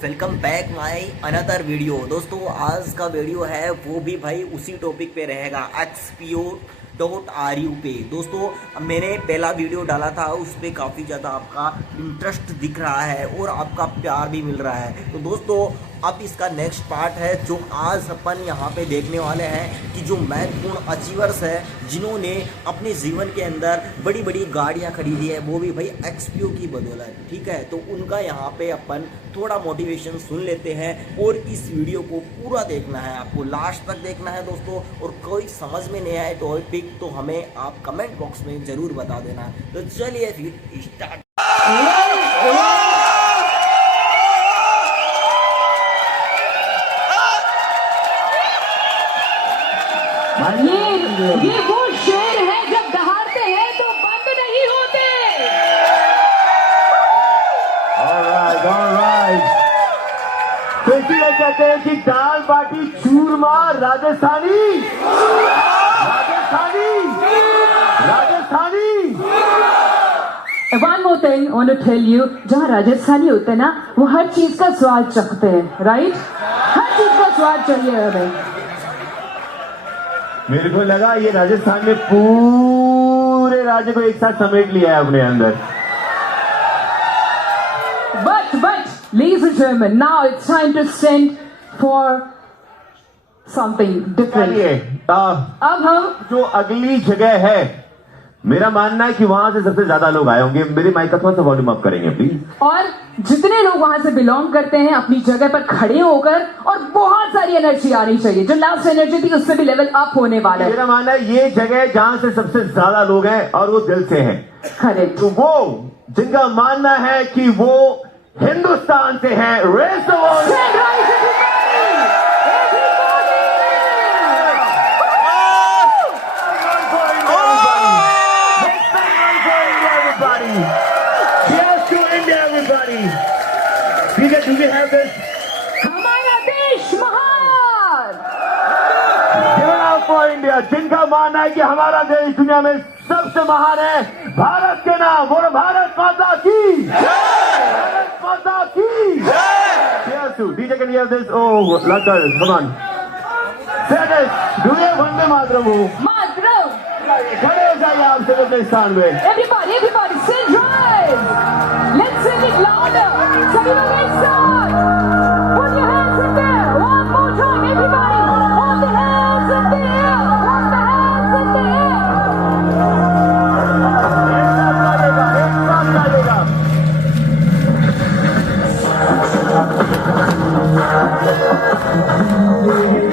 Welcome back my another video. दोस्तों आज का वीडियो है वो भी भाई उसी टॉपिक पे रहेगा, XPO.RU पे। दोस्तों मैंने पहला वीडियो डाला था, उस पर काफ़ी ज़्यादा आपका इंटरेस्ट दिख रहा है और आपका प्यार भी मिल रहा है। तो दोस्तों अब इसका नेक्स्ट पार्ट है जो आज अपन यहाँ पे देखने वाले हैं कि जो महत्वपूर्ण अचीवर्स है जिन्होंने अपने जीवन के अंदर बड़ी बड़ी गाड़ियाँ खरीदी है, वो भी भाई XPO की बदौलत। ठीक है, तो उनका यहाँ पे अपन थोड़ा मोटिवेशन सुन लेते हैं और इस वीडियो को पूरा देखना है, आपको लास्ट तक देखना है दोस्तों। और कोई समझ में नहीं आए टॉपिक तो हमें आप कमेंट बॉक्स में ज़रूर बता देना। तो चलिए फिर स्टार्ट। ये वो शेर है जब दहाड़ते हैं तो बंद नहीं होते। Alright. तो इसीलिए कहते हैं कि दाल बाटी चूरमा Rajasthani One more thing I want to tell you, जहाँ राजस्थानी होते हैं ना वो हर चीज का स्वाद चखते हैं, राइट? हर चीज का स्वाद चाहिए हमें। मेरे को लगा ये राजस्थान में पूरे राज्य को एक साथ समेट लिया है अपने अंदर। But, ladies and gentlemen, now it's time to send for something different. चलिए अब हम जो अगली जगह है, मेरा मानना है कि वहां से सबसे ज्यादा लोग आए होंगे। मेरे माइक का थोड़ा सा वॉल्यूम अप करेंगे प्लीज। और जितने लोग वहां से बिलोंग करते हैं अपनी जगह पर खड़े होकर, और बहुत सारी एनर्जी आनी चाहिए। जो लास्ट एनर्जी थी उससे भी लेवल अप होने वाला है। मेरा मानना है ये जगह जहां से सबसे ज्यादा लोग हैं और वो दिल से हैं। करेक्ट। तो वो जिनका मानना है कि वो हिंदुस्तान से है, race the world. Do we have this? हमारा देश महान। Give it up for India. जिनका मानना है कि हमारा देश दुनिया में सबसे महान है, भारत के नाम और भारत माता की, भारत माता की। Cheers to DJ, can you hear this? Oh, Lakkal, come on. Say this. Do you want me मातरम हो? मातरम। खड़े हो जाइए आप सब अपने स्थान में। Everybody, sing right. Let's sing it louder. सभी लोग एक साथ. Put your hands in there. One more time, everybody. Hold the hands in the air. Hold the hands in the air. एक साथ चलेगा। सभी लोग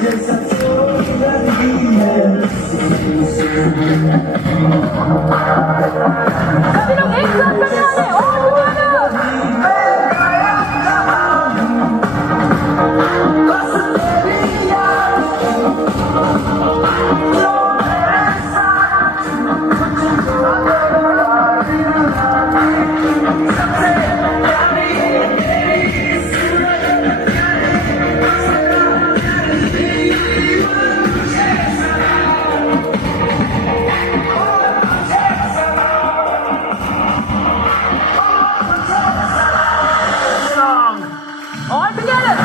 एक साथ करने वाले. All together.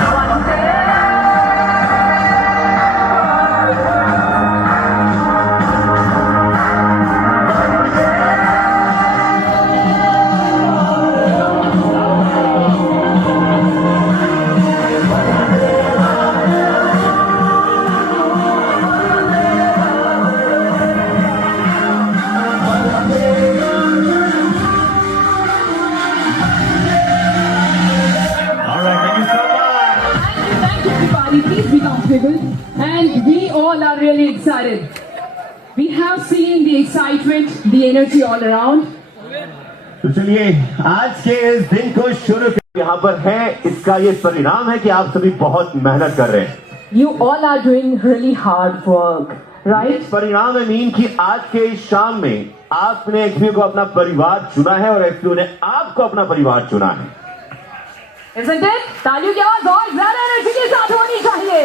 Please be comfortable, and we all are really excited. We have seen the excitement, the energy all around. तो चलिए आज के इस दिन को शुरू यहाँ पर है, इसका ये परिणाम है कि आप सभी बहुत मेहनत कर रहे हैं। You all are doing really hard work, right? परिणाम है मीन कि आज के इस शाम में आपने XPO को अपना परिवार चुना है और XPO ने आपको अपना परिवार चुना है। Isn't it? तालियों की आवाज और ज्यादा एनर्जी के साथ होनी चाहिए।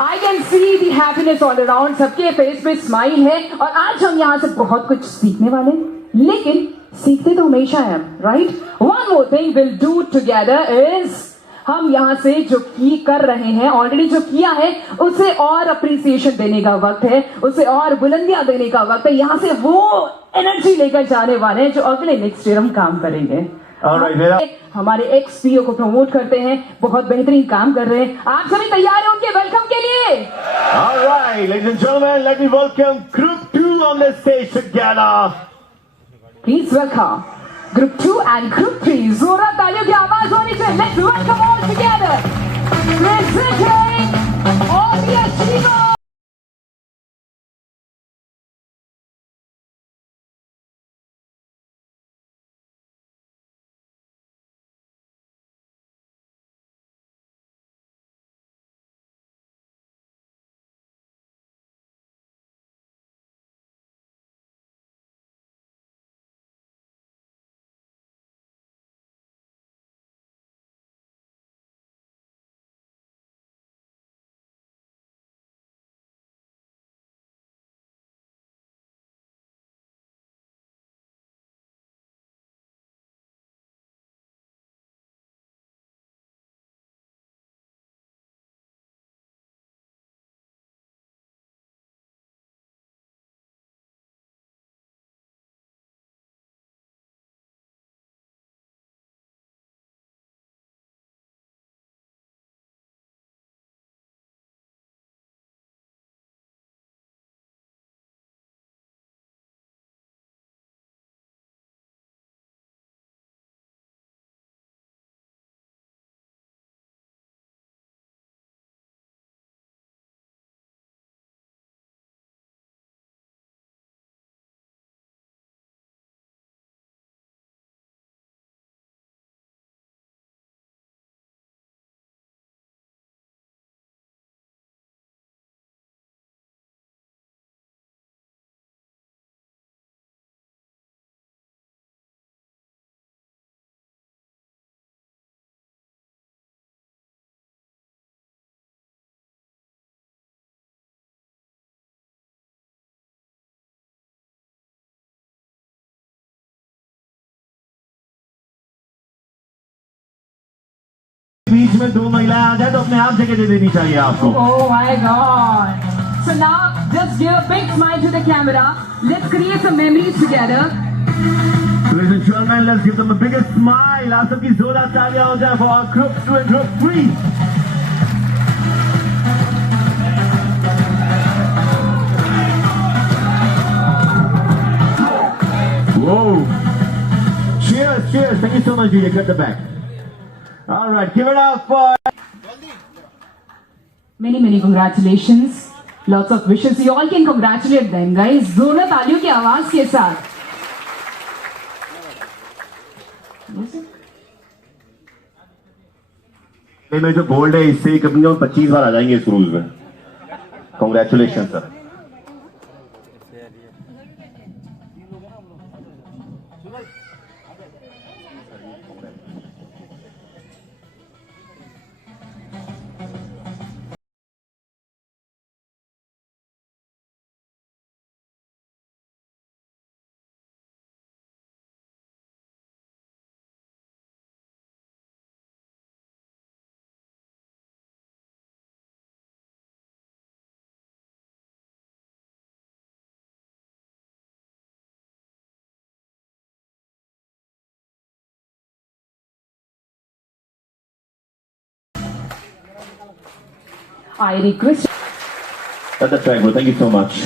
I can see the happiness all around. सबके फेस पे स्माइल है और आज हम यहाँ से बहुत कुछ सीखने वाले हैं, लेकिन सीखते तो हमेशा हैं, right? One more thing we'll do together is हम यहाँ से जो कर रहे हैं ऑलरेडी जो किया है उसे और अप्रिसिएशन देने का वक्त है, उसे और बुलंदियां देने का वक्त है। यहाँ से वो एनर्जी लेकर जाने वाले हैं जो अगले नेक्स्ट ईयर हम काम करेंगे। हमारे एक्स पीओ को प्रमोट करते हैं, बहुत बेहतरीन काम कर रहे हैं। आप सभी तैयार हैं उनके वेलकम के लिए? Alright, ladies and gentlemen, let me welcome Group 2 on the stage together. Please welcome Group 2 and Group 3. जोरा तालियों की आवाज होनी चाहिए। Let's welcome all together. Presenting all the achievers. बीच में दो महिलाएं आ जाए तो अपने आप जगह दे देनी चाहिए आपको। Oh my God! So now just give a big smile to the camera. Let's create some memories together. Ladies and gentlemen, let's give them the biggest smile. आप सबकी जोरदार तालियां हो जाए for our Group 2 and Group 3. Whoa! Cheers, cheers. Thank you so much, Julia. Cut the back. All right, give it up for. Many congratulations. Lots of wishes. You all can congratulate them, guys. जोरदार तालियों की आवाज के साथ. में जो gold है इससे कम से कम 25 बार आ जाएंगे इस क्रूज में। Congratulation sir. I request. That's right, bro. Thank you so much.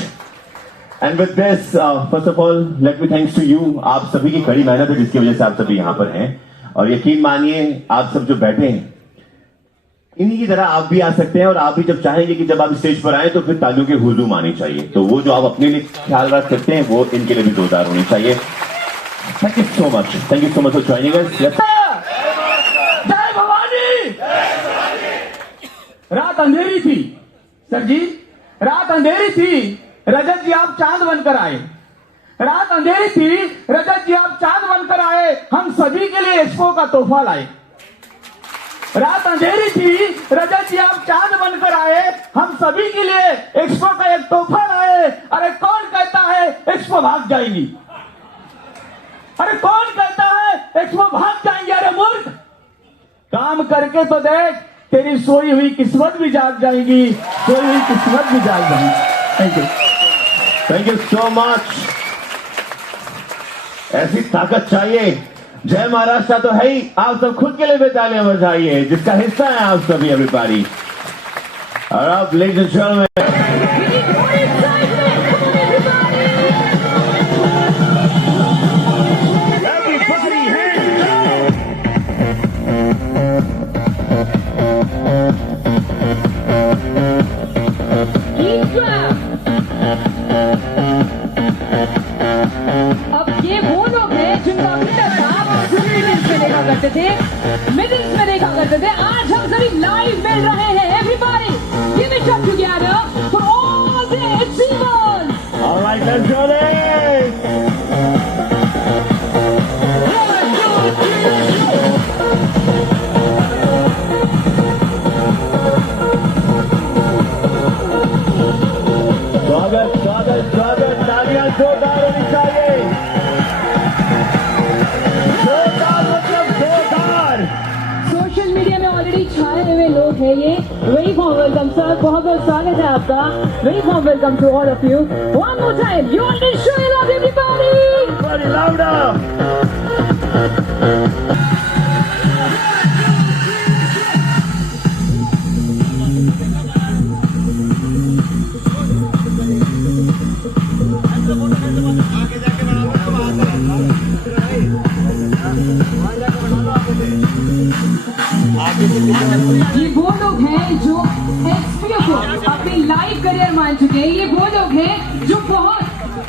And with this, first of all, let me thanks to you. आप सभी की कड़ी मेहनत है जिसकी वजह से आप सभी यहाँ पर हैं। और यकीन मानिए आप सब जो बैठे हैं इन्हीं की तरह आप भी आ सकते हैं और आप भी जब चाहेंगे कि जब आप स्टेज पर आए तो फिर तालियों के हुजूम आनी चाहिए। तो वो जो आप अपने लिए ख्याल रख सकते हैं वो इनके लिए भी जोरदार होनी चाहिए। Thank you so much. Thank you so much for joining us. जय भवानी। रात अंधेरी थी सर जी, रात अंधेरी थी, रजत जी आप चांद बनकर आए। रात अंधेरी थी, रजत जी आप चांद बनकर आए, हम सभी के लिए एक्सपो का तोहफा लाए। रात अंधेरी थी, रजत जी आप चांद बनकर आए, हम सभी के लिए एक्सपो का एक तोहफा लाए। अरे कौन कहता है एक्सपो भाग जाएगी? अरे कौन कहता है एक्सपो भाग जाएंगे? अरे मूर्ख, काम करके तो देख, तेरी सोई हुई किस्मत भी जाग जाएगी, सोई हुई किस्मत भी जाग जाएगी। Thank you so much. ऐसी ताकत चाहिए। जय महाराष्ट्र तो है ही, आप सब खुद के लिए भी तालियां बजाइए, जिसका हिस्सा है आप सभी एवरीबॉडी। और आप लेडीज एंड जेंटलमैन, अब ये वो लोग हैं जिनको अभी तक आप मिडिल्स में देखा करते थे, मिडिल्स में देखा करते थे। आज हम सभी लाइव मिल रहे हैं। Everybody give it up together for all the achievers. Alright, let's do this. स्वागत स्वागत स्वागत, तालियां जोरदार होनी चाहिए। जोरदार मतलब जोरदार। सोशल मीडिया में ऑलरेडी छाए हुए लोग हैं ये। वेरी वार्म वेलकम सर, बहुत बहुत स्वागत है आपका। Very warm welcome to all of you. One more time, you already show your love everybody. Everybody louder. ये वो लोग हैं जो एक्सपीओ को अपनी लाइव करियर मान चुके हैं। ये वो लोग हैं जो बहुत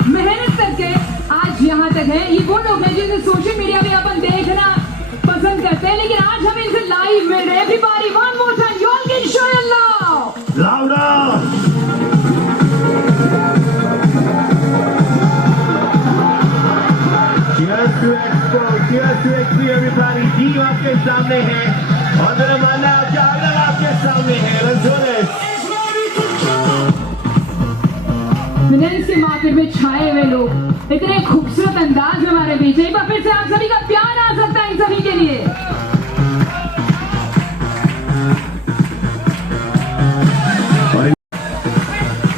मेहनत करके आज यहाँ तक है। ये वो लोग हैं जिन्हें सोशल मीडिया पे अपन देखना पसंद करते हैं, लेकिन आज हम इनसे लाइव मिल रहे हैं। Everybody one more time, you all can show your love. Louder. Cheers to Expo, cheers to Expo everybody. Team आपके सामने है और मेरा मानना है आपके आइडल आपके सामने है। Let's do this. मिलेनियल्स के मार्केट में छाए हुए लोग इतने खूबसूरत अंदाज में हमारे बीच है। एक बार फिर से आप सभी का प्यार आ सकता है इन सभी के लिए।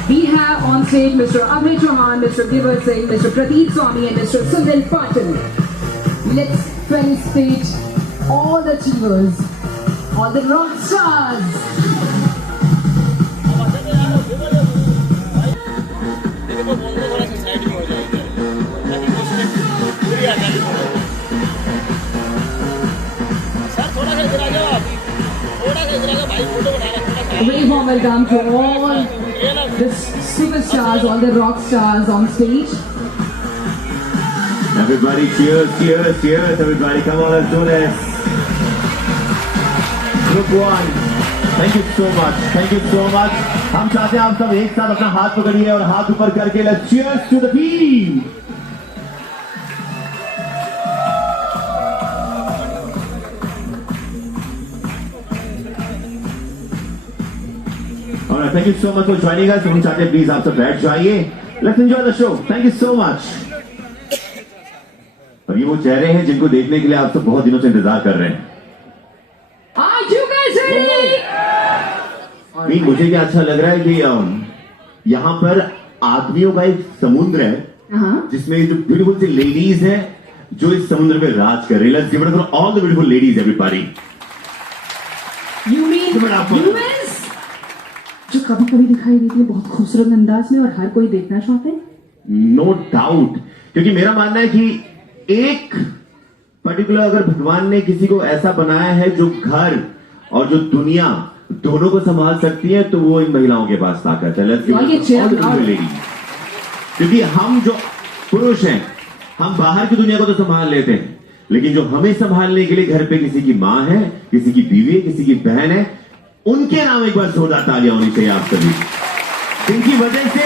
We have on stage Mr. Abhay Chauhan, Mr. Giver Singh, Mr. Prateek Swami and Mr. Sunil Patil. Let's felicitate all the achievers, all the rock stars. A very warm welcome to all the superstars, all the rock stars on stage. Everybody cheers, cheers, cheers. Everybody come on, let's do this. Group one. Thank you so much. Thank you so much. हम चाहते हैं आप सब एक साथ अपना हाथ पकड़िए और हाथ ऊपर करके let's cheers to the team. Alright, thank you so much for joining us. हम चाहते हैं प्लीज आप सब बैठ जाइए. Let's enjoy the show. Thank you so much. और ये वो चेहरे हैं जिनको देखने के लिए आप सब बहुत दिनों से इंतजार कर रहे हैं. Are you guys ready? नहीं, मुझे क्या अच्छा लग रहा है कि यहाँ पर आदमियों का एक समुद्र है जिसमें जो ब्यूटीफुल सी लेडीज हैं जो इस समुद्र में राज कर रही है. Let's give it up for all the beautiful ladies, everybody. You mean Give it up for them. humans? जो कभी कभी दिखाई देती है बहुत खूबसूरत अंदाज में और हर कोई देखना चाहता है. नो डाउट, क्योंकि मेरा मानना है कि एक पर्टिकुलर अगर भगवान ने किसी को ऐसा बनाया है जो घर और जो दुनिया दोनों को संभाल सकती है तो वो इन महिलाओं के पास ताकत है. Let's give it up for all the beautiful ladies. क्योंकि हम जो पुरुष हैं हम बाहर की दुनिया को तो संभाल लेते हैं, लेकिन जो हमें संभालने के लिए घर पे किसी की माँ है, किसी की बीवी है, किसी की बहन है, उनके नाम एक बार जोरदार तालियां होनी चाहिए आप सभी. इनकी वजह से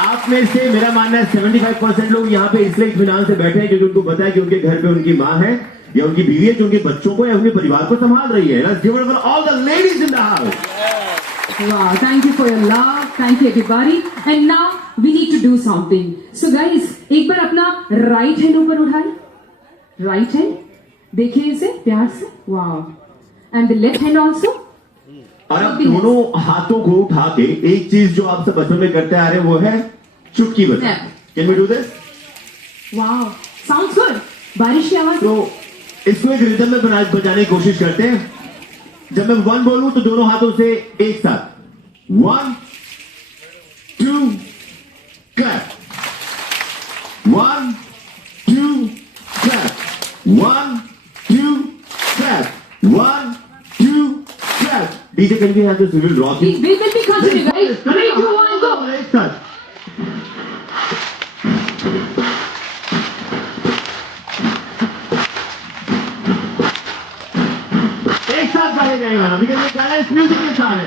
आप में से मेरा मानना है 75% लोग यहाँ पे इसलिए इत्मीनान से बैठे हैं क्योंकि उनको पता है कि उनके घर पे उनकी माँ है या उनकी बीवी है जो उनके बच्चों को या उनके परिवार को संभाल रही है. Let's give it up for all the ladies in the house. Wow, thank you for your love. Thank you everybody. And now we need to do something. So guys, एक बार अपना right hand ऊपर उठाएं. Right hand. देखिए इसे प्यार से, wow, and the left hand also. और अब दोनों हाथों को उठा के एक चीज जो आप सब बचपन में करते आ रहे हैं वो है चुटकी बजा। Can we do this? Wow, sounds good. बारिश की आवाज। तो इसको एक रिदम में बजाने की कोशिश करते हैं। जब मैं 1 बोलूं तो दोनों हाथों से एक साथ 1 2 clap, 1 2 clap, 1 2 clap, 1 2 clap. DJ, can we have this? We will rock it. We will be continuing, guys. 3, 2, 1, go. एक साथ। एक साथ गाएगा ये गाना, because ये गाना इस म्यूजिक के साथ है।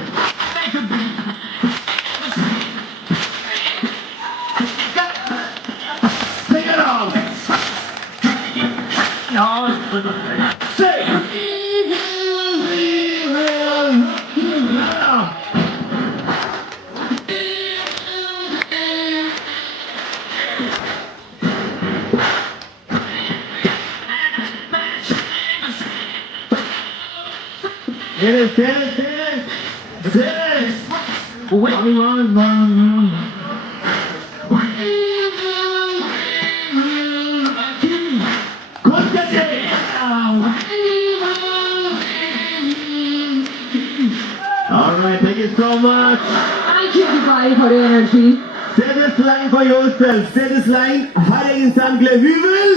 Sing it on. Sing. Say it. All right, thank you so much. Thank you, everybody, for your energy. Say this line for yourself. Say this line. हर एक इंसान के लिए we will.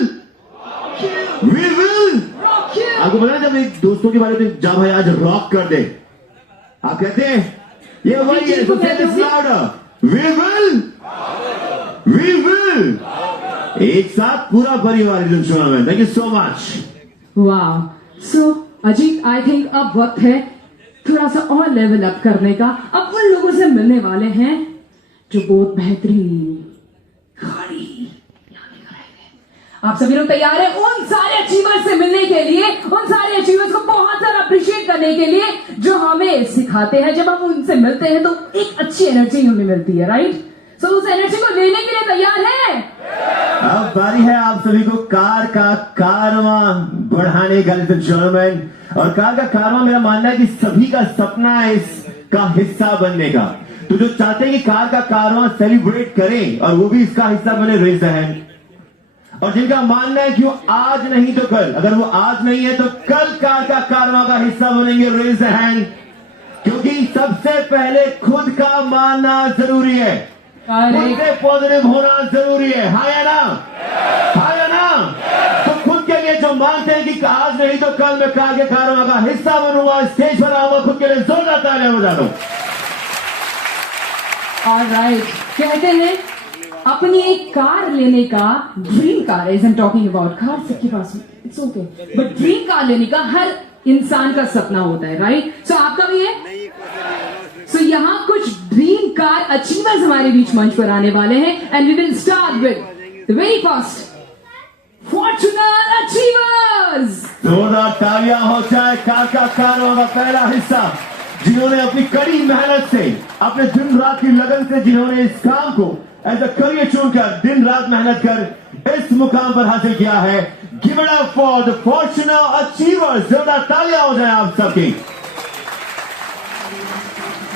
Rock you. आपको पता है जब एक दोस्तों के बारे में जा भाई आज रॉक कर दे, आप कहते हैं ये वही है। So say this louder. We will. एक साथ पूरा परिवार इधर सुना मैं। Thank you so much. वाह, सो अजीत, आई थिंक अब वक्त है थोड़ा सा और लेवल अप करने का। अब उन लोगों से मिलने वाले हैं जो बहुत बेहतरीन गाड़ी यहाँ लेकर आए थे। आप सभी लोग तैयार हैं उन सारे अचीवर्स से मिलने के लिए, उन सारे अचीवर्स को बहुत सारा अप्रिशिएट करने के लिए जो हमें सिखाते हैं। जब हम उनसे मिलते हैं तो एक अच्छी एनर्जी हमें मिलती है, राइट? सो उस एनर्जी को लेने के लिए तैयार है? अब बारी है आप सभी को कार का कारवां बढ़ाने का, ladies and gentlemen। और कार का कारवां मेरा मानना है कि सभी का सपना है इसका हिस्सा बनने का। तो जो चाहते हैं कि कार का कारवां सेलिब्रेट करें और वो भी इसका हिस्सा बने, रेज द हैंड। और जिनका मानना है कि वो आज नहीं तो कल, अगर वो आज नहीं है तो कल कार का कारवां का हिस्सा बनेंगे, रेज द हैंड। क्योंकि सबसे पहले खुद का मानना जरूरी है, खुद से पॉजिटिव होना जरूरी है। हाँ या ना? तो खुद के लिए जो मानते हैं कि आज नहीं तो कल मैं कार के कारवां का हिस्सा बनूंगा, स्टेज पर आऊंगा, खुद के लिए जोरदार तालियां बजा दो। ऑलराइट, कहते हैं अपनी एक कार लेने का, dream car, as I am talking about car, सबके पास it's okay, but dream car लेने का हर इंसान का सपना होता है, राइट? सो आपका भी है? सो यहाँ कुछ ड्रीम कार अचीवर्स हमारे बीच मंच पर आने वाले हैं, and we will start with the very first Fortuner achievers. जोरदार तालियां हो जाए कार का कारवां का पहला हिस्सा, जिन्होंने अपनी कड़ी मेहनत से, अपने दिन रात की लगन से, जिन्होंने इस काम को एज अ करियर चुनकर दिन रात मेहनत कर इस मुकाम पर हासिल किया है। Give it up for the Fortuner achievers. जोरदार तालियां हो जाए आप सबकी।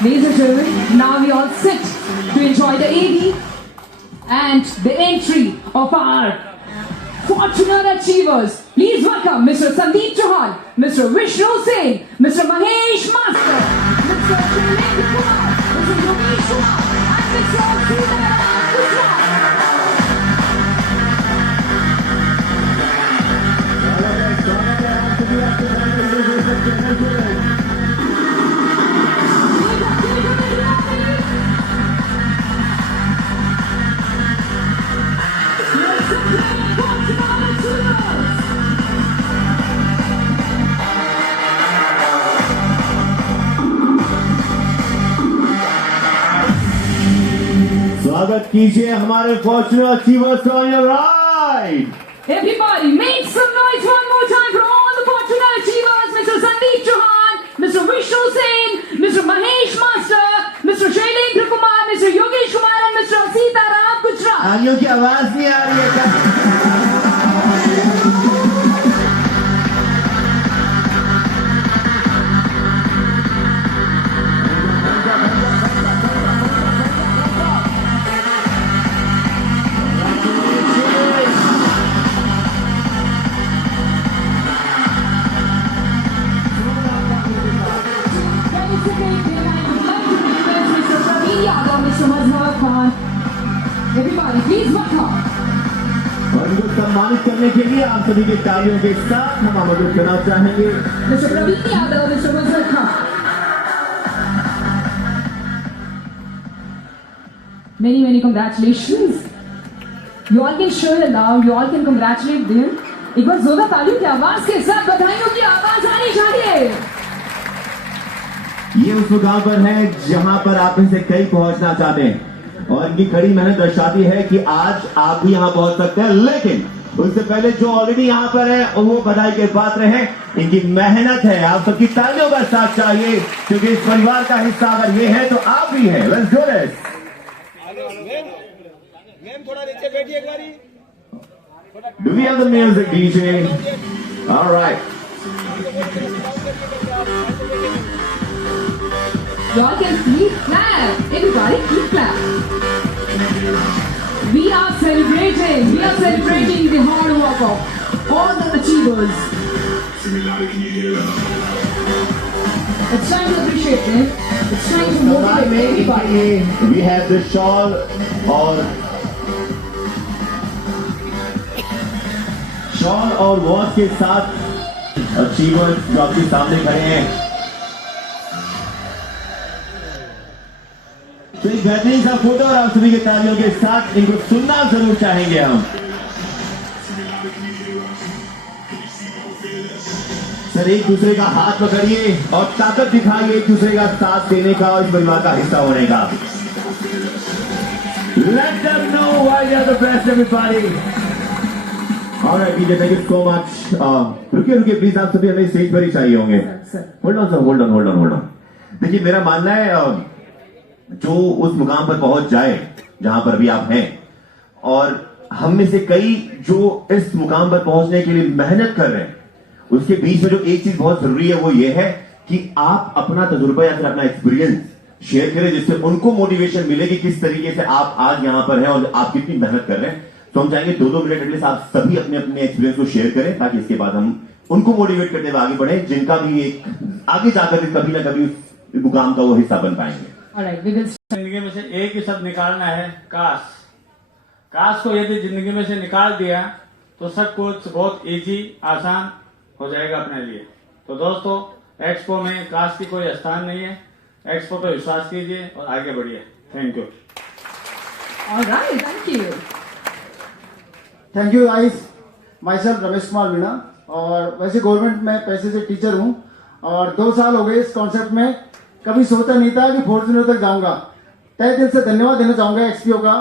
Ladies and gentlemen, now we all sit to enjoy the AV and the entry of our Fortuner Achievers. Please welcome Mr. Sandeep Chauhan, Mr. Vishnu Singh, Mr. Mahesh Master, Mr. Shailen Kumar, Mr. Yogesh Kumar, and Mr. Sitaram Gujral. स्वागत कीजिए हमारे Fortuner achievers on your right. Everybody, make some noise one more time for all the Fortuner Achievers, Mr. Sandeep Chauhan, Mr. Vishnu Singh, Mr. Mahesh Master, Mr. Shailendra Kumar, Mr. Yogesh Kumar, and Mr. Sitaram Gujral. आलियों की आवाज नहीं आ रही है क्या? Please welcome और इनको सम्मानित करने के लिए आप सभी के तालियों के साथ हम आमंत्रित करना चाहेंगे Mr. Praveen Yadav, Mr. Muzal Khan. Many congratulations. You all can show your love. You all can congratulate them. एक बार जोरदार तालियों की आवाज के साथ बधाइयों की आवाज आनी चाहिए. ये उस मुकाम पर है जहां पर आप में से कई पहुंचना चाहते हैं और इनकी कड़ी मेहनत दर्शाती है कि आज आप भी यहां पहुंच सकते हैं, लेकिन उससे पहले जो ऑलरेडी यहां पर है वो बधाई के पात्र हैं. इनकी मेहनत है, आप सबकी तालियों का साथ चाहिए क्योंकि इस परिवार का हिस्सा अगर ये है तो आप भी हैं. Let's do this. मैम थोड़ा नीचे बैठिए एक बारी. Do we have the music, DJ? All right. Y'all can keep clap. Everybody keep clap. We are celebrating the hard work of all the achievers. It's time to appreciate them. It's time to motivate everybody. We have the shawl और watch के साथ achievers जो आपके सामने खड़े हैं. तो एक बेहतरीन सा फोटो और आप सभी के तालियों के साथ इनको सुनना जरूर चाहेंगे हम. सर एक दूसरे का हाथ पकड़िए और ताकत दिखाइए एक दूसरे का साथ देने का और इस परिवार का हिस्सा होने का. Let them know why they are the best, everybody. Alright, DJ, thank you so much. रुकिए प्लीज, आप सभी हमें स्टेज पर ही चाहिए होंगे. Hold on sir, hold on. देखिए मेरा मानना है जो उस मुकाम पर पहुंच जाए जहां पर भी आप हैं, और हम में से कई जो इस मुकाम पर पहुंचने के लिए मेहनत कर रहे हैं, उसके बीच में जो एक चीज बहुत जरूरी है वो ये है कि आप अपना तजुर्बा या फिर अपना एक्सपीरियंस शेयर करें जिससे उनको मोटिवेशन मिले कि किस तरीके से आप आज यहां पर हैं और आप कितनी मेहनत कर रहे हैं. तो हम चाहेंगे 2-2 मिनट एटलीस्ट आप सभी अपने अपने एक्सपीरियंस को शेयर करें ताकि इसके बाद हम उनको मोटिवेट करते हुए आगे बढ़े, जिनका भी एक आगे जाकर कभी ना कभी उस मुकाम का वो हिस्सा बन पाएंगे. Alright, we will जिंदगी में से एक ही शब्द निकालना है, काश को यदि जिंदगी में से निकाल दिया तो सब कुछ बहुत इजी आसान हो जाएगा अपने लिए. तो दोस्तों, एक्सपो में काश की कोई स्थान नहीं है. एक्सपो पे विश्वास कीजिए और आगे बढ़िए. Thank you. Alright, thank you. Thank you guys. My self Ramesh Kumar Meena, और वैसे गवर्नमेंट में पैसे से टीचर हूँ और 2 साल हो गए इस कॉन्सेप्ट में. कभी सोचा नहीं था कि फॉर्च्यूनर तक जाऊंगा. तहे दिल से धन्यवाद देना चाहूंगा एक्सपीओ का.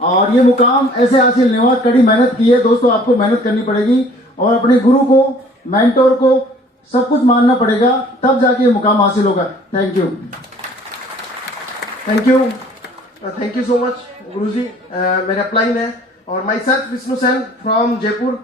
और ये मुकाम ऐसे हासिल नहीं हुआ, कड़ी मेहनत की है दोस्तों. आपको मेहनत करनी पड़ेगी और अपने गुरु को, मेंटोर को सब कुछ मानना पड़ेगा, तब जाके ये मुकाम हासिल होगा. Thank you. Thank you so much guruji. मेरा अपलाइन है और myself Vishnu Sen from Jaipur.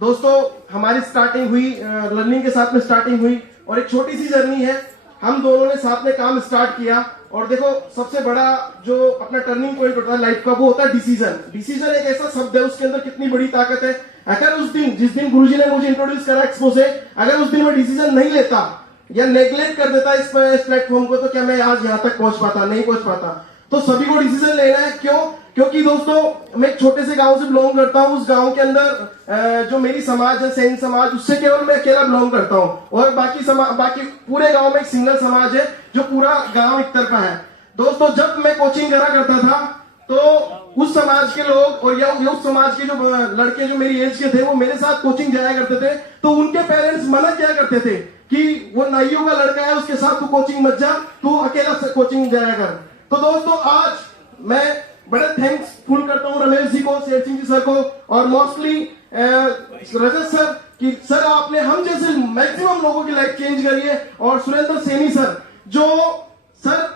दोस्तों, हमारी स्टार्टिंग हुई लर्निंग के साथ में स्टार्टिंग हुई और एक छोटी सी जर्नी है. हम दोनों ने साथ में काम स्टार्ट किया और देखो, सबसे बड़ा जो अपना टर्निंग पॉइंट होता है लाइफ का वो होता है डिसीजन. डिसीजन एक ऐसा शब्द है, उसके अंदर कितनी बड़ी ताकत है. अगर उस दिन, जिस दिन गुरुजी ने मुझे इंट्रोड्यूस करा एक्सपो से, अगर उस दिन मैं डिसीजन नहीं लेता या नेग्लेक्ट कर देता इस प्लेटफॉर्म को, तो क्या मैं आज यहाँ तक पहुंच पाता? नहीं पहुंच पाता. तो सभी को डिसीजन लेना है. क्यों? क्योंकि दोस्तों, मैं एक छोटे से गांव से बिलोंग करता हूं. उस गांव के अंदर जो मेरी समाज है, सैन समाज, उससे केवल मैं अकेला बिलोंग करता हूं और बाकी पूरे गांव में एक सिंगल समाज है जो पूरा गांव एक तरफा है. दोस्तों, जब मैं कोचिंग करा करता था तो उस समाज के लोग और या उस समाज के जो लड़के जो मेरी एज के थे वो मेरे साथ कोचिंग जाया करते थे. तो उनके पेरेंट्स मना किया करते थे कि वो नाइयों का लड़का है, उसके साथ तू कोचिंग मत जा, तू अकेला कोचिंग जाया कर. तो दोस्तों, आज मैं बड़े थैंक्सफुल करता हूं रमेश जी को, शेर सिंह जी सर को और मोस्टली रजत सर कि सर आपने हम जैसे मैक्सिमम लोगों की लाइफ चेंज करी है. और सुरेंद्र सैनी सर, जो सर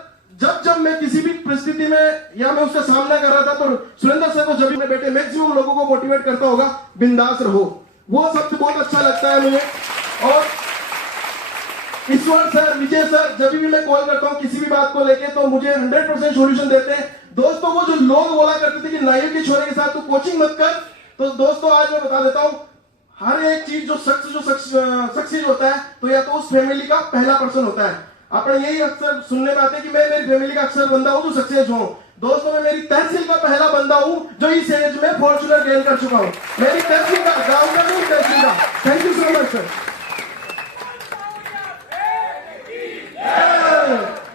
जब मैं किसी भी परिस्थिति में या मैं उसका सामना कर रहा था तो सुरेंद्र सर को जब बेटे मैक्सिमम लोगों को मोटिवेट करता होगा, बिंदास रहो. वो शब्द बहुत अच्छा लगता है मुझे. और ईश्वर सर, विजय सर, जब भी मैं कॉल करता हूँ किसी भी बात को लेके तो मुझे 100% सॉल्यूशन देते हैं. दोस्तों, वो जो लोग बोला करते थे कि नाइयों के छोरे के साथ तू कोचिंग मत कर, तो दोस्तों आज मैं बता देता हूँ, हर एक चीज जो सक्सेस होता है तो या तो उस फैमिली का पहला पर्सन होता है. अपने यही अक्सर सुनने में आते हैं कि मैं मेरी फैमिली का अक्सर बंदा हूं जो सक्सेस हूं. दोस्तों मैं मेरी तहसील का पहला बंदा हूं जो इस एज में फॉर्च्यूनर गेन कर चुका हूं। मेरी तहसील का, गांव का नहीं, तहसील का। Thank you so much sir.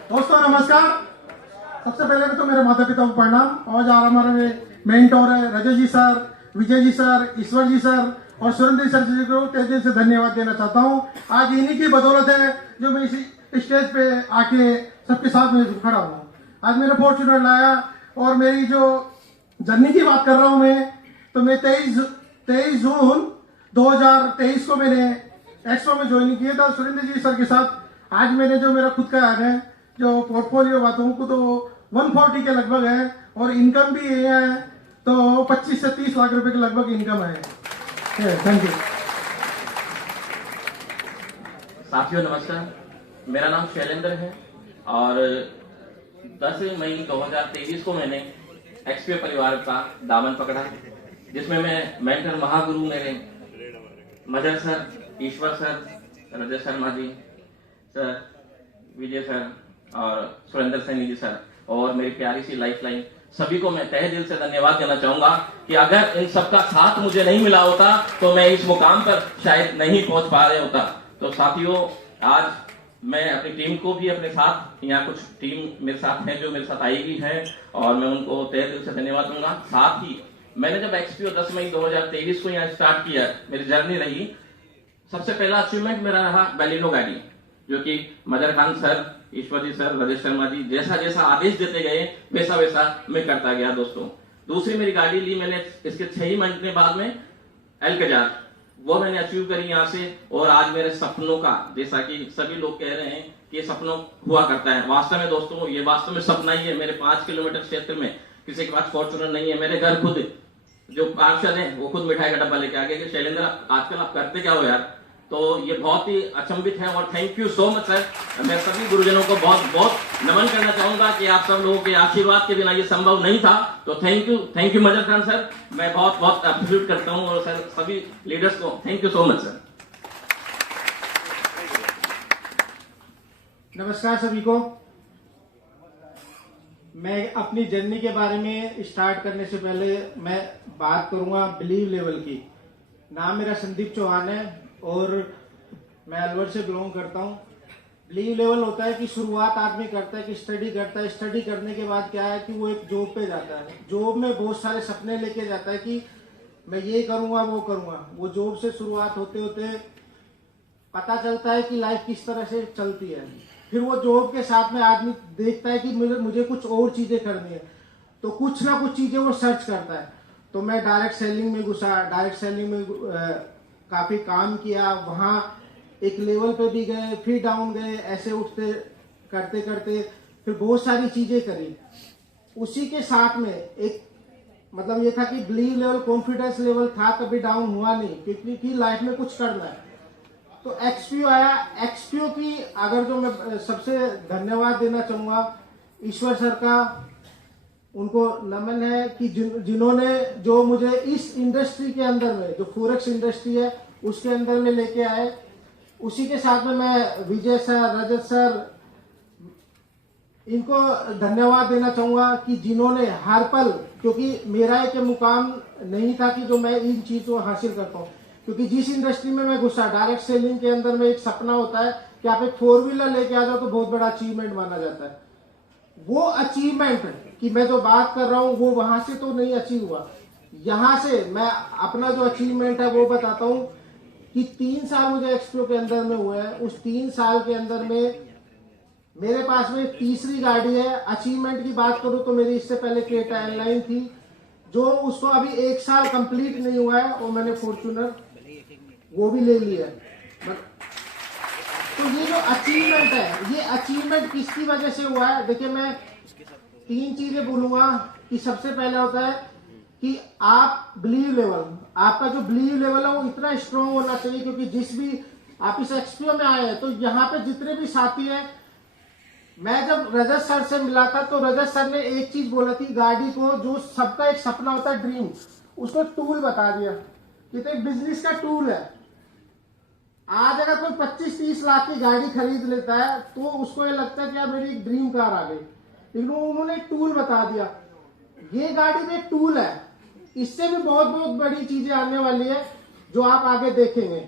दोस्तों नमस्कार। सबसे पहले तो मेरे माता पिता को प्रणाम। और आज हमारे मेंटोर है रजत जी सर, विजय जी सर, ईश्वर जी सर और सुरेंद्र सर जी को तहे दिल से धन्यवाद देना चाहता हूं। आज इन्हीं की बदौलत है जो मैं इसी स्टेज पे आके सबके साथ में खड़ा हूं। आज मैंने फॉर्च्यूनर लाया और मेरी जो जर्नी की बात कर रहा हूं मैं, तो मैं 23 जून 2023 को मैंने एक्सपो में ज्वाइन किया था सुरेंद्र जी सर के साथ। आज मैंने जो मेरा खुद का है जो पोर्टफोलियो बात को तो 140 के लगभग है और इनकम भी ये है तो 25 से 30 लाख रुपए के लगभग इनकम है। Thank you. साथियों नमस्कार, मेरा नाम शैलेंद्र है और 10 मई 2023 को मैंने एक्सपीओ परिवार का दामन पकड़ा, जिसमें मैं मेंटर महागुरु मेरे मजर सर, ईश्वर सर, रजत शर्मा जी सर, विजय सर और सुरेंद्र सैनी जी सर और मेरी प्यारी सी लाइफलाइन, सभी को मैं तहे दिल से धन्यवाद देना चाहूंगा कि अगर इन सबका साथ मुझे नहीं मिला होता तो मैं इस मुकाम पर शायद नहीं पहुंच पा रहा होता। तो साथियों, आज मैं अपनी टीम को भी अपने साथ, यहाँ कुछ टीम मेरे साथ है जो मेरे साथ आई भी है और मैं उनको तहे दिल से धन्यवाद दूंगा। साथ ही मैंने जब एक्सपीओ 10 मई 2023 को यहाँ स्टार्ट किया, मेरी जर्नी रही, सबसे पहला अचीवमेंट मेरा रहा बैलिनो गाड़ी, जो कि मदर खान सर, ईश्वर जी सर, रजत शर्मा जी जैसा जैसा आदेश देते गए वैसा वैसा मैं करता गया। दोस्तों, दूसरी मेरी गाड़ी ली मैंने इसके 6 ही महीने बाद में एल्कजार, वो मैंने अचीव करी यहाँ से। और आज मेरे सपनों का, जैसा कि सभी लोग कह रहे हैं कि ये सपनों हुआ करता है, वास्तव में दोस्तों ये वास्तव में सपना ही है। मेरे 5 किलोमीटर क्षेत्र में किसी के पास फॉर्च्यूनर नहीं है। मेरे घर खुद जो पार्षद है वो खुद मिठाई का डब्बा लेके आ गए कि शैलेंद्र आजकल आप करते क्या हो यार। तो ये बहुत ही अचंभित है और thank you so much sir. मैं सभी गुरुजनों को बहुत बहुत नमन करना चाहूंगा कि आप सब लोगों के आशीर्वाद के बिना ये संभव नहीं था। तो थैंक यू मजर खान सर, मैं बहुत बहुत अप्रिशिएट करता हूं और सर सभी लीडर्स को thank you so much sir. नमस्कार सभी को। मैं अपनी जर्नी के बारे में स्टार्ट करने से पहले मैं बात करूंगा बिलीव लेवल की। नाम मेरा संदीप चौहान है और मैं अलवर से बिलोंग करता हूँ। बिलीव लेवल होता है कि शुरुआत आदमी करता है कि स्टडी करता है, स्टडी करने के बाद क्या है कि वो एक जॉब पे जाता है। जॉब में बहुत सारे सपने लेके जाता है कि मैं ये करूंगा वो करूंगा। वो जॉब से शुरुआत होते होते पता चलता है कि लाइफ किस तरह से चलती है। फिर वो जॉब के साथ में आदमी देखता है कि मुझे कुछ और चीजें करनी है, तो कुछ ना कुछ चीजें वो सर्च करता है। तो मैं डायरेक्ट सेलिंग में घुसा, डायरेक्ट सेलिंग में काफी काम किया, वहां एक लेवल पे भी गए, फिर डाउन गए, ऐसे उठते करते करते फिर बहुत सारी चीजें करी। उसी के साथ में एक मतलब ये था कि बिलीव लेवल, कॉन्फिडेंस लेवल था, कभी डाउन हुआ नहीं क्योंकि लाइफ में कुछ करना है। तो एक्सपीओ आया। एक्सपीओ की अगर जो मैं सबसे धन्यवाद देना चाहूंगा ईश्वर सर का, उनको नमन है कि जिन्होंने जो मुझे इस इंडस्ट्री के अंदर में, जो फॉरेक्स इंडस्ट्री है उसके अंदर में लेके आए। उसी के साथ में मैं विजय सर, रजत सर, इनको धन्यवाद देना चाहूंगा कि जिन्होंने हर पल, क्योंकि मेरा एक मुकाम नहीं था कि जो मैं इन चीजों को हासिल करता हूँ, क्योंकि जिस इंडस्ट्री में मैं घुसा, डायरेक्ट सेलिंग के अंदर में एक सपना होता है कि आप एक 4 व्हीलर लेके आ जाओ तो बहुत बड़ा अचीवमेंट माना जाता है। वो अचीवमेंट कि मैं जो बात कर रहा हूँ वो वहां से तो नहीं अचीव हुआ। यहां से मैं अपना जो अचीवमेंट है वो बताता हूँ कि 3 साल मुझे एक्सपीओ के अंदर में हुआ है। उस 3 साल के अंदर में मेरे पास में तीसरी गाड़ी है। अचीवमेंट की बात करूं तो मेरी इससे पहले क्रेटा एयरलाइन थी, जो उसको अभी 1 साल कंप्लीट नहीं हुआ है और मैंने फॉर्च्यूनर वो भी ले लिया है। तो ये जो अचीवमेंट है, ये अचीवमेंट किसकी वजह से हुआ है? देखिए, मैं 3 चीजें बोलूंगा कि सबसे पहले होता है कि आप बिलीव लेवल, आपका जो बिलीव लेवल है वो इतना स्ट्रांग होना चाहिए, क्योंकि जिस भी आप इस एक्सपीओ में आए हैं तो यहाँ पे जितने भी साथी हैं, मैं जब रजत सर से मिला था तो रजत सर ने एक चीज बोला थी, गाड़ी को, जो सबका एक सपना होता है ड्रीम, उसको टूल बता दिया कि तो एक बिजनेस का टूल है। आज अगर कोई 25-30 लाख की गाड़ी खरीद लेता है तो उसको ये लगता है कि यार मेरी एक ड्रीम कार आ गई, लेकिन उन्होंने एक टूल बता दिया। ये गाड़ी भी एक टूल है, इससे भी बहुत बहुत बड़ी चीजें आने वाली है जो आप आगे देखेंगे।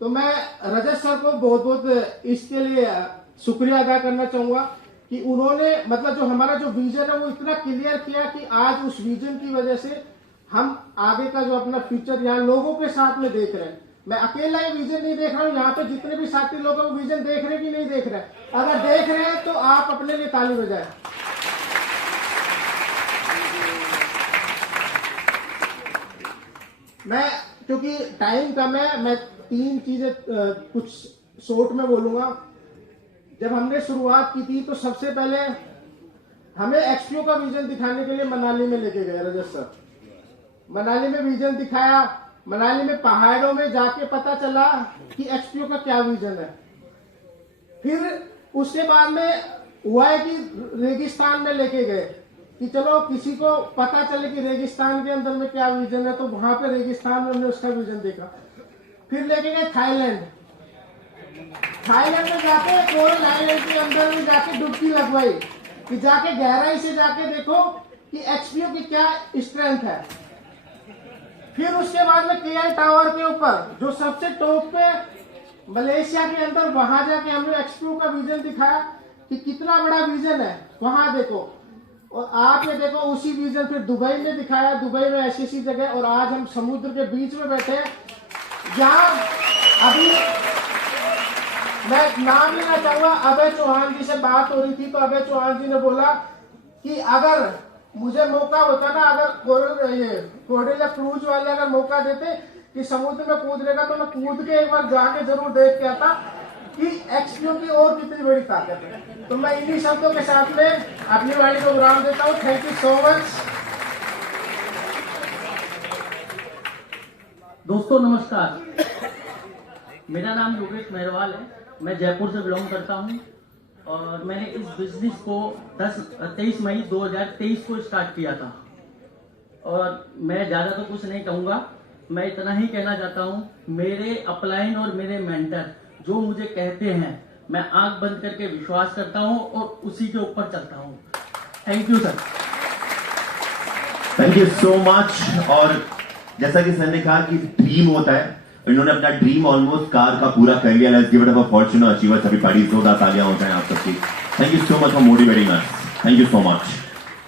तो मैं रजत सर को बहुत बहुत इसके लिए शुक्रिया अदा करना चाहूंगा कि उन्होंने मतलब जो हमारा जो विजन है वो इतना क्लियर किया कि आज उस विजन की वजह से हम आगे का जो अपना फ्यूचर यहाँ लोगों के साथ में देख रहे हैं। मैं अकेला ही विजन नहीं देख रहा हूँ, यहाँ पे जितने भी साथी लोग हैं वो विजन देख रहे हैं कि नहीं देख रहे हैं। अगर देख रहे हैं तो आप अपने लिए ताली बजाएं। मैं क्योंकि टाइम कम है, मैं 3 चीजें कुछ शॉर्ट में बोलूंगा। जब हमने शुरुआत की थी तो सबसे पहले हमें एक्सपीओ का विजन दिखाने के लिए मनाली में लेके गए रजत सर। मनाली में विजन दिखाया, मनाली में पहाड़ों में जाके पता चला कि एक्सपीओ का क्या विजन है। फिर उसके बाद में हुआ है कि रेगिस्तान में लेके गए कि चलो किसी को पता चले कि रेगिस्तान के अंदर में क्या विजन है, तो वहां पे रेगिस्तान में हमने उसका विजन देखा। फिर लेके गए थाईलैंड। थाईलैंड में जाके कोरल आइलैंड के अंदर में जाके डुबकी लगवाई कि जाके गहराई से जाके देखो कि एक्सपीओ की क्या स्ट्रेंथ है। फिर उसके बाद में केएल टावर के ऊपर जो सबसे टॉप पे मलेशिया के अंदर, वहां जाके हमने एक्सपीओ का विजन दिखाया कि कितना बड़ा विजन है, वहां देखो। और आप ये देखो उसी विजन फिर दुबई में दिखाया, दुबई में ऐसी जगह। और आज हम समुद्र के बीच में बैठे हैं जहां अभी मैं नाम लेना चाहूंगा, अभय चौहान जी से बात हो रही थी तो अभय चौहान जी ने बोला कि अगर मुझे मौका होता ना, अगर कोरडेला क्रूज वाले अगर मौका देते कि समुद्र में कूदने का, तो मैं कूद के एक बार जाके जरूर देख के आता कि एक्सपीओ की और कितनी बड़ी ताकत है। तो मैं इन्हीं शब्दों के साथ में अपनी वाणी को विराम देता हूँ। Thank you so much. दोस्तों नमस्कार, मेरा नाम योगेश मेहरवाल है। मैं जयपुर से बिलोंग करता हूँ और मैंने इस बिजनेस को 23 मई 2023 को स्टार्ट किया था। और मैं ज़्यादा तो कुछ नहीं कहूँगा, मैं इतना ही कहना चाहता हूँ, मेरे अपलाइन और मेरे मेंटर जो मुझे कहते हैं मैं आंख बंद करके विश्वास करता हूँ और उसी के ऊपर चलता हूँ। Thank you sir. Thank you so much. और जैसा कि सर ने कहा कि ड्रीम होता है, इन्होंने अपना ड्रीम ऑलमोस्ट कार का पूरा कर लिया। Let's give it up for Fortuner achievers. सभी पार्टी जोरदार तालियां हो जाएं आप सबकी। Thank you so much for motivating us. Thank you so much.